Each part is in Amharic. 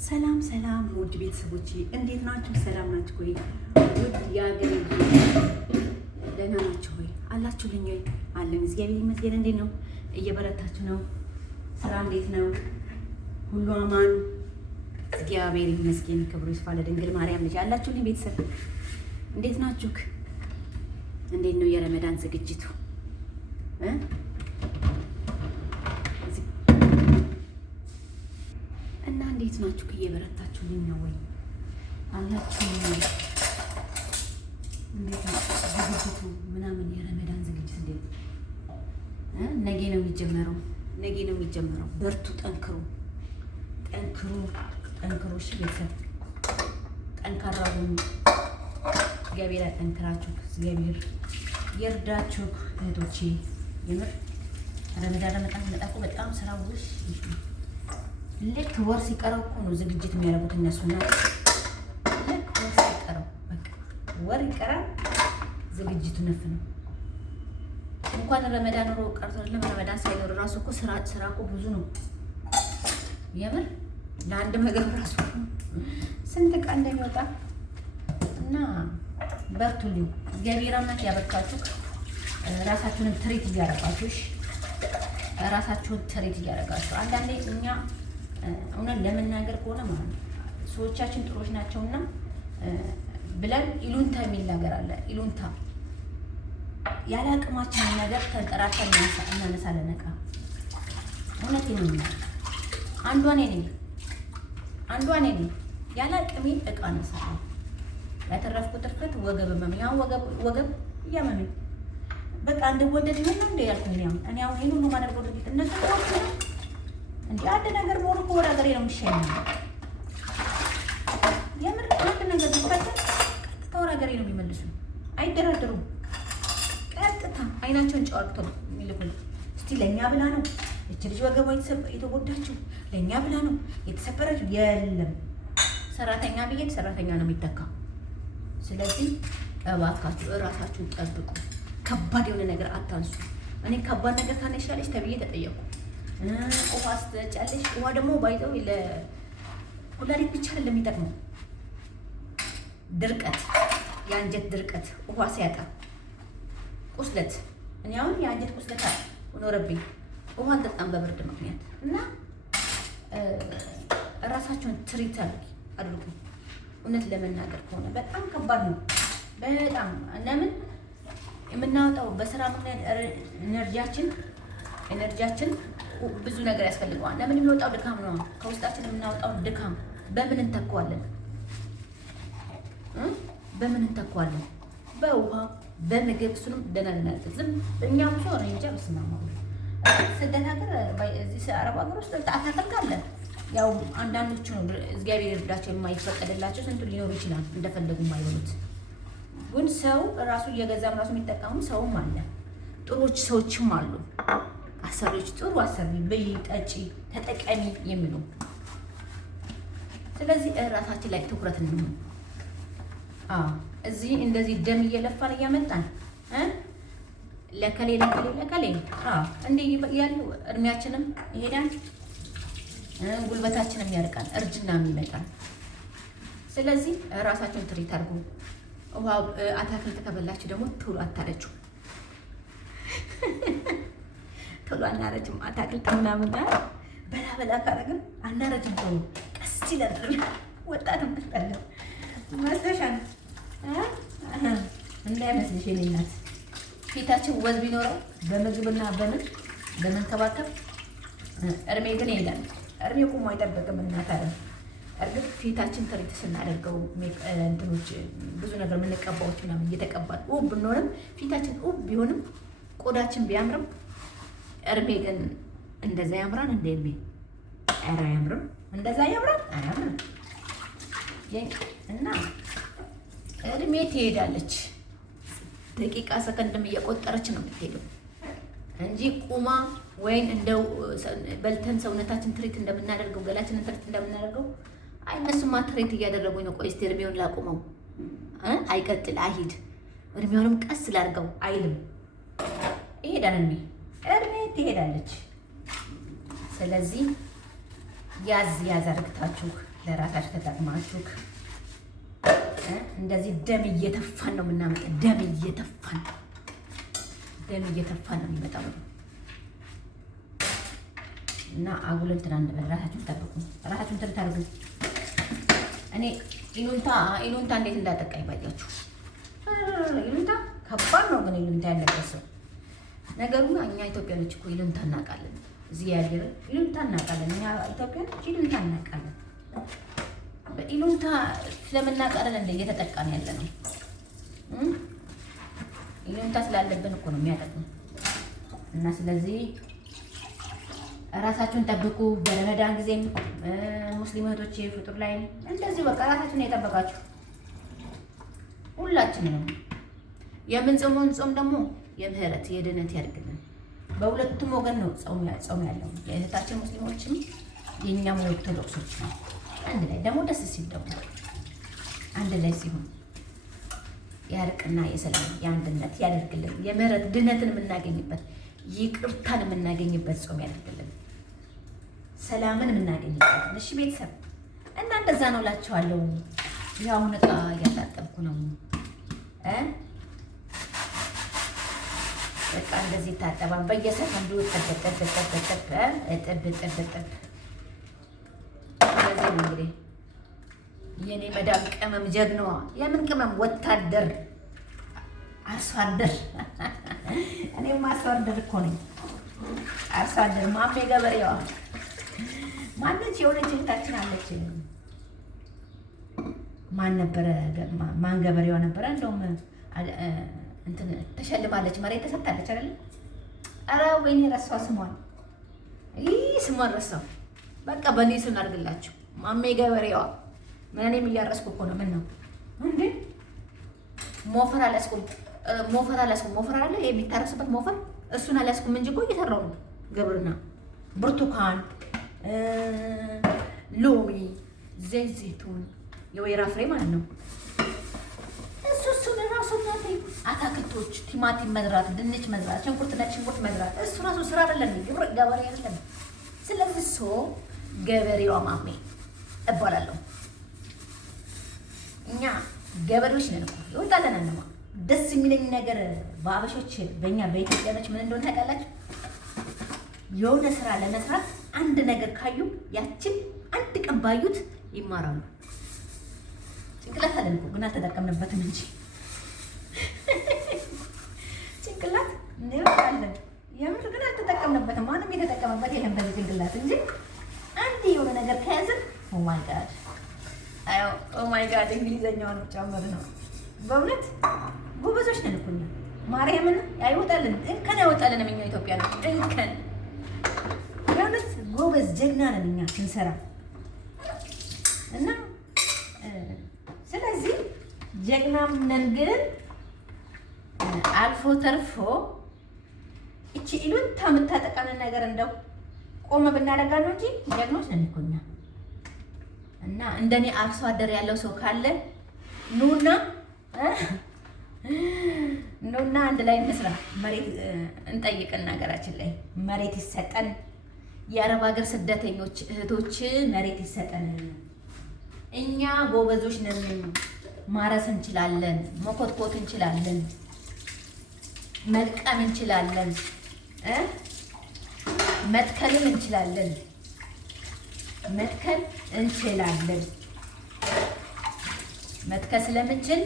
ሰላም ሰላም ውድ ቤተሰቦቼ እንዴት ናችሁ? ሰላም ናችሁ ወይ? ውድ የአገሬ ደህና ናችሁ ወይ? አላችሁልኝ ወይ? አለን እግዚአብሔር ይመስገን። እንዴት ነው? እየበረታችሁ ነው? ስራ እንዴት ነው? ሁሉ አማን? እግዚአብሔር ይመስገን። ክብሩ ይስፋ ለድንግል ማርያም ልጅ። አላችሁልኝ ቤተሰብ እንዴት ናችሁ? እንዴት ነው የረመዳን ዝግጅቱ? እና እንዴት ናችሁ? እየበረታችሁልኝ ነው ወይ? አላችሁ እንዴት ነው ዝግጅቱ ምናምን? የረመዳን ዝግጅት እንዴት ነገ ነው የሚጀመረው? ነገ ነው የሚጀመረው። በርቱ፣ ጠንክሩ፣ ጠንክሩ፣ ጠንክሩ። እሺ ቤተሰብ ጠንካራ ሁኑ። እግዚአብሔር ያጠንክራችሁ፣ እግዚአብሔር ይርዳችሁ እህቶቼ። የምር ረመዳን መጣ እኮ በጣም ስራ ውሽ ልክ ወር ሲቀረው እኮ ነው ዝግጅት የሚያደርጉት እነሱ እና ልክ ወር ሲቀረው በቃ ወር ይቀራል ዝግጅቱ ነፍ ነው። እንኳን ረመዳን ኖሮ ቀርቶ ረመዳን ሳይኖር ራሱ እኮ ስራ እኮ ብዙ ነው። የምር ለአንድ ምግብ ራሱ ስንት ዕቃ እንደሚወጣ እና በርቱልኝ። እግዚአብሔር አምላክ ያበርካችሁ። ራሳችሁንም ትሪት እያደረጋችሁ ራሳችሁን ትሪት እያደረጋችሁ አንዳንዴ እኛ እውነት ለመናገር ከሆነ ማለት ነው ሰዎቻችን ጥሩዎች ናቸውና ብለን ኢሉንታ የሚል ነገር አለ። ኢሉንታ ያለ አቅማችን ነገር ተንጠራርተን እናነሳለን ዕቃ። እውነቴን ነው። አንዷ እኔ ነኝ ያለ አቅሜ ዕቃ አነሳለሁ። ያተረፍኩት ትርፍት ወገብ መመኝ ወገብ እያመመኝ በቃ እንደወደድ ይሆን እንደ ያልኩኝ እኔ አሁን ይሄን ሁሉ ማደርገው ድርጊት እንደዚህ ነው እንዴ? አንድ ነገር ሞር እኮ ወደ ሀገሬ ነው የሚሻለው። የምር አንድ ነገር ቢፈጠር ቀጥታ ወደ ሀገሬ ነው የሚመልሱ። አይደራደሩም። ቀጥታ አይናቸውን ጨዋግተው የሚልኩት እስቲ ለእኛ ብላ ነው እች ልጅ ወገቧ የተጎዳችው፣ ለእኛ ብላ ነው የተሰበረችው። የለም ሰራተኛ ብዬ ሰራተኛ ነው የሚተካው። ስለዚህ እባካችሁ እራሳችሁን ጠብቁ። ከባድ የሆነ ነገር አታንሱ። እኔ ከባድ ነገር ታነሻለች ተብዬ ተጠየቁ። ውሃ ስትጨልሽ ውሃ ደግሞ ባይዘው ለኩላሊት ብቻ አይደለም የሚጠቅመው። ድርቀት፣ የአንጀት ድርቀት ውሃ ሲያጣ ቁስለት። እኔ አሁን የአንጀት ቁስለት ኖረብኝ ውሃ አልጠጣም በብርድ ምክንያት እና ራሳቸውን ትሪት አድርጉ። እውነት ለመናገር ከሆነ በጣም ከባድ ነው። በጣም ለምን የምናወጣው በስራ ምክንያት ኤነርጂያችን ብዙ ነገር ያስፈልገዋል። ለምን የሚወጣው ድካም ነው። ከውስጣችን የምናወጣው ድካም በምን እንተካዋለን? በውሃ በምግብ። እሱንም ደህና ዝም እኛም ሰው እንጃ በስማማ ስደት ሀገር እዚህ አረብ ሀገር ውስጥ አታክልት አለ። ያው አንዳንዶቹ ነው እግዚአብሔር ይርዳቸው የማይፈቀድላቸው ስንቱ ሊኖሩ ይችላል እንደፈለጉ የማይሆኑት። ግን ሰው ራሱ እየገዛም ራሱ የሚጠቀሙ ሰውም አለ። ጥሩዎች ሰዎችም አሉ። አሰሪዎች ጥሩ አሰሪ በይ ጠጪ ተጠቀሚ የሚሉ። ስለዚህ ራሳችን ላይ ትኩረት እንሁን። እዚህ እንደዚህ ደም እየለፋን እያመጣን ለከሌ እንዴ ያሉ እድሜያችንም ይሄዳል፣ ጉልበታችንም ያርቃል፣ እርጅናም ይመጣል። ስለዚህ ራሳችሁን ትሪት አድርጉ። ውሃ አታክልት ከበላችሁ ደግሞ ቶሎ አታረጁም። ቶሎ አናረጅም። አታክልት ምናምን በላ ካረግን አናረጅም። ቶሎ ቀስ ይላል። ወጣት ምትጠለው መስለሻል እንዳይመስልሽ የኔ እናት። ፊታችን ወዝ ቢኖረው በምግብና በመንከባከብ እድሜ ግን ይሄዳል። እድሜ ቁሞ አይጠበቅም እናት አለ። እርግጥ ፊታችን ትሪት ስናደርገው እንትኖች ብዙ ነገር የምንቀባዎች ምናምን እየተቀባል ውብ ብንሆንም ፊታችን ውብ ቢሆንም ቆዳችን ቢያምርም እድሜ ግን እንደዛ ያምራል። እንደ እድሜ ኧረ አያምርም። እንደዛ ያምራል አያምርም። እና እድሜ ትሄዳለች። ደቂቃ ሰከንድም እየቆጠረች ነው የምትሄደው እንጂ ቁማ ወይን እንደው በልተን ሰውነታችን ትሪት እንደምናደርገው ገላችንን ትሪት እንደምናደርገው አይነሱማ ትሪት እያደረጉኝ ነው። ቆይ እስኪ እድሜውን ላቁመው። አይቀጥል አይሂድ። እድሜውንም ቀስ ላድርገው አይልም። ይሄዳል። እድሜ ትሄዳለች። ስለዚህ ያዝ ያዝ አድርግታችሁ ለራሳችሁ ተጠቅማችሁ እንደዚህ ደም እየተፋን ነው የምናመጣው። ደም እየተፋን ነው የሚመጣው እና አጉል እንትን አንበል። ራሳችሁን ጠብቁ። ራሳችሁን እንትን ታርጉ። እኔ ኢሉንታ እንዴት እንዳጠቃኝ ባያችሁ። ኢሉንታ ከባድ ነው ግን ኢሉንታ ያለበት ሰው ነገሩና እኛ ኢትዮጵያኖች እኮ ኢሉንታ እናውቃለን። እዚህ ያለ ኢሉንታ እናውቃለን። እኛ ኢትዮጵያኖች ኢሉንታ እናውቃለን። በኢሉንታ ስለምናውቃለን እንደ እየተጠቃን ያለ ነው። ኢሉንታ ስላለብን እኮ ነው የሚያጠቅም እና ስለዚህ ራሳችሁን ጠብቁ። በረመዳን ጊዜም ሙስሊም እህቶቼ ፍጡር ላይ እንደዚህ በቃ ራሳችሁን የጠበቃችሁ ሁላችንም የምንጾመውን ጾም ደግሞ የምህረት የድነት ያድርግልን። በሁለቱም ወገን ነው ጾም ያለው የእህታችን ሙስሊሞችም የእኛም የኦርቶዶክሶች ነው። አንድ ላይ ደግሞ ደስ ሲል ደግሞ አንድ ላይ ሲሆን የእርቅና የሰላም የአንድነት ያደርግልን። የምህረት ድነትን የምናገኝበት ይቅርታን የምናገኝበት ጾም ያደርግልን። ሰላምን የምናገኝበት። እሺ ቤተሰብ እና እንደዛ ነው እላችኋለሁ። ያውን ዕቃ እያጣጠብኩ ነው በቃ እንደዚህ ታጠባን በየሰከንዱ ጠብ እንግዲህ የኔ መዳም ቅመም ጀግናዋ የምን ቅመም ወታደር አርሶ አደር እኔም አርሶ አደር እኮ ነኝ። አርሶ አደር ማሜ ገበሬዋ ማነች? የሆነች እህታችን አለች። ማን ገበሬዋ ነበረ? እንደውም እንትን ተሸልማለች፣ መሬት ተሰጥታለች አይደል? ኧረ ወይኔ ረሳው ስሟን። ስሟን ረሳው። በቃ በኔ ስም አድርግላችሁ ማሜ ገበሬዋ። እኔም እያረስኩ እኮ ነው። ምን ነው እንዴ? ሞፈር አልያዝኩም። ሞፈር አለ የሚታረስበት ሞፈር፣ እሱን አልያዝኩም እንጂ እኮ እየሰራሁ ነው። ግብርና ብርቱካን፣ ሎሚ፣ ዘይት ዘይቱን፣ የወይራ ፍሬ ማለት ነው። እሱን ራሱ እናቴ አታክልቶች፣ ቲማቲም መዝራት፣ ድንች መዝራት፣ ነጭ ሽንኩርት መዝራት እሱ ራሱ ስራ አይደለም? ገበሬ አይደለም? ስለዚህ ገበሬዋ ማሜ እባላለሁ። እኛ ገበሬዎች ነን እኮ ይወጣለን። አንማ ደስ የሚለኝ ነገር በአበሾች በእኛ በኢትዮጵያኖች ምን እንደሆነ ታውቃላችሁ? የሆነ ስራ ለመስራት አንድ ነገር ካዩ ያችን አንድ ቀን ባዩት ይማራሉ። ጭንቅላት አለን እኮ ግን አልተጠቀምንበትም እንጂ ጭንቅላት እንወጣለን። የምር ግን አልተጠቀምንበትም። ማንም የተጠቀመበት የለም በዚህ ጭንቅላት እንጂ አንድ የሆነ ነገር ከያዝን ኦ ማይ ጋድ እንግሊዘኛውን ጨምር ነው። በእውነት ጎበዞች ነን እኮ እኛ። ማርያምን አይወጣልን እንከን አይወጣልንም እኛ ኢትዮጵያ ነው እንከን። በእውነት ጎበዝ ጀግና ነን እኛ ስንሰራ እና ስለዚህ ጀግናም ነን። ግን አልፎ ተርፎ እቺ ኢሉንታ የምታጠቃንን ነገር እንደው ቆመ ብናደርጋ ነው እንጂ ጀግኖች ነን እኮ እኛ። እና እንደኔ አርሶ አደር ያለው ሰው ካለ ኑና አንድ ላይ እንስራ። መሬት እንጠይቅና ሀገራችን ላይ መሬት ይሰጠን። የአረብ ሀገር ስደተኞች እህቶች መሬት ይሰጠን። እኛ ጎበዞች ነን። ማረስ እንችላለን፣ መኮትኮት እንችላለን፣ መልቀም እንችላለን፣ መትከልም እንችላለን። መትከል ስለምንችል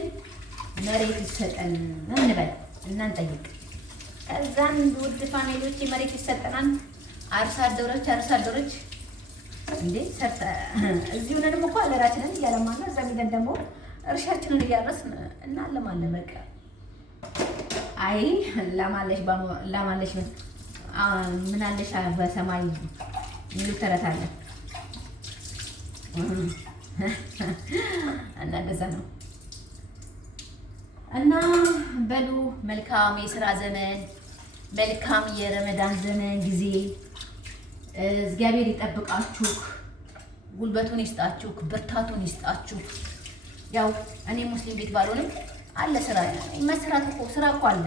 መሬት ይሰጠን እንበል እና እንጠይቅ። ከዛን ውድ ፋሚሊዎች መሬት ይሰጠናል። አርሶ አደሮች እንዴ ሰርተ እዚሁ ነን እኮ አገራችንን እያለማን ነው። እዛ ሚደን ደግሞ እርሻችንን እያረስን እናለማለን። በቃ አይ ላማለሽ ምን አለሽ በሰማይ የሚሉት ተረት አለ እና እንደዛ ነው። እና በሉ መልካም የስራ ዘመን፣ መልካም የረመዳን ዘመን ጊዜ እግዚአብሔር ይጠብቃችሁ፣ ጉልበቱን ይስጣችሁ፣ ብርታቱን ይስጣችሁ። ያው እኔ ሙስሊም ቤት ባልሆንም አለ ስራ መስራት እኮ ስራ እኮ አለ።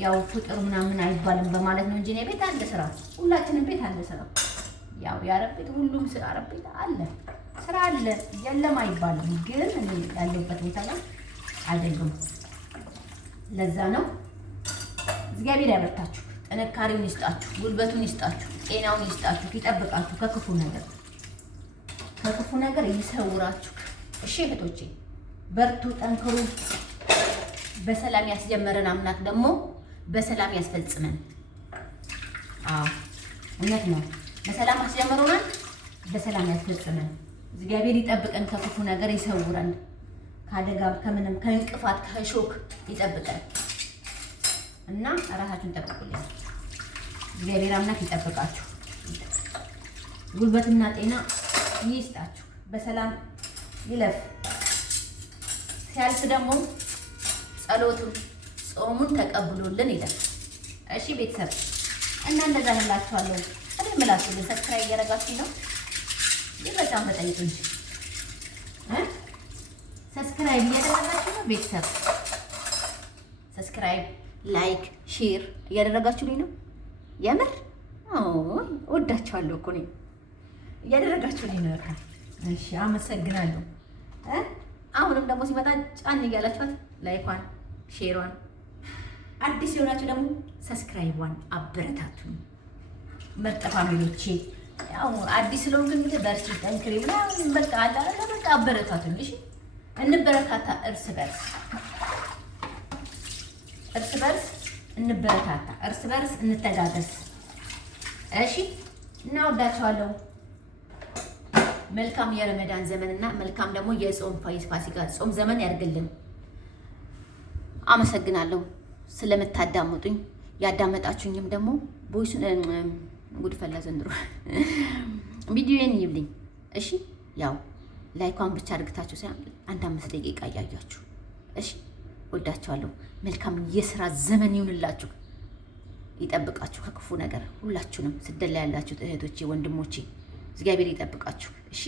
ያው ፍቅር ምናምን አይባልም በማለት ነው እንጂ እኔ ቤት አለ ስራ፣ ሁላችንም ቤት አለ ስራ። ያው የአረብ ቤት ሁሉም አረብ ቤት አለ፣ ስራ አለ፣ የለም አይባልም። ግን እኔ ያለሁበት ቦታ ላይ አይደለም። ለዛ ነው። እግዚአብሔር ያበርታችሁ፣ ጥንካሬውን ይስጣችሁ፣ ጉልበቱን ይስጣችሁ፣ ጤናውን ይስጣችሁ፣ ይጠብቃችሁ፣ ከክፉ ነገር ይሰውራችሁ። እሺ እህቶቼ በርቱ፣ ጠንክሩ። በሰላም ያስጀመረን አምላክ ደግሞ በሰላም ያስፈጽመን። አዎ እውነት ነው። በሰላም አስጀምሮናል፣ በሰላም ያስፈጽመን። እግዚአብሔር ይጠብቀን፣ ከክፉ ነገር ይሰውረን፣ ከአደጋ ከምንም ከእንቅፋት ከሾክ ይጠብቀን እና ራሳችሁን ጠብቁልኝ። እግዚአብሔር አምላክ ይጠብቃችሁ፣ ጉልበትና ጤና ይስጣችሁ፣ በሰላም ይለፍ። ሲያልፍ ደግሞ ጸሎቱን ጾሙን ተቀብሎልን ይለፍ። እሺ ቤተሰብ እና እንደዛ እላችኋለሁ። እኔ የምላችሁ ግን ሰብስክራይብ እያደረጋችሁ ነው። ይህ በጣም ተጠይቁ እንጂ ሰብስክራይብ እያደረጋችሁ ነው ቤተሰብ። ሰብስክራይብ፣ ላይክ፣ ሼር እያደረጋችሁልኝ ነው። የምር ወዳችኋለሁ እኮ እኔ እያደረጋችሁልኝ ነው። እሺ አመሰግናለሁ። አሁንም ደግሞ ሲመጣ ጫን እያላችኋት ላይኳን፣ ሼሯን፣ አዲስ የሆናችሁ ደግሞ ሰብስክራይቧን አበረታቱኝ። ምርጥ ፋሚሊዎቼ ያው አዲስ ስለሆንኩ እንግዲህ በርቺ፣ ጠንክሪ ምናምን በቃ አለ በቃ አበረታቱኝ። እሺ እንበረታታ፣ እርስ በርስ እንበረታታ፣ እርስ በርስ እንተጋገዝ። እሺ እና ወዳችኋለሁ። መልካም የረመዳን ዘመን እና መልካም ደግሞ የጾም ፋሲካ ጾም ዘመን ያድርግልን። አመሰግናለሁ ስለምታዳምጡኝ። ያዳመጣችሁኝም ደግሞ ቦይስ ጉድ ፈላ ዘንድሮ ቪዲዮዬን ይብልኝ። እሺ ያው ላይኳን ብቻ አድርግታችሁ ሳይሆን 1-5 ደቂቃ እያያችሁ እሺ። ወዳችኋለሁ። መልካም የስራ ዘመን ይሁንላችሁ፣ ይጠብቃችሁ ከክፉ ነገር። ሁላችሁንም ስደት ላይ ያላችሁት እህቶቼ፣ ወንድሞቼ እግዚአብሔር ይጠብቃችሁ። እሺ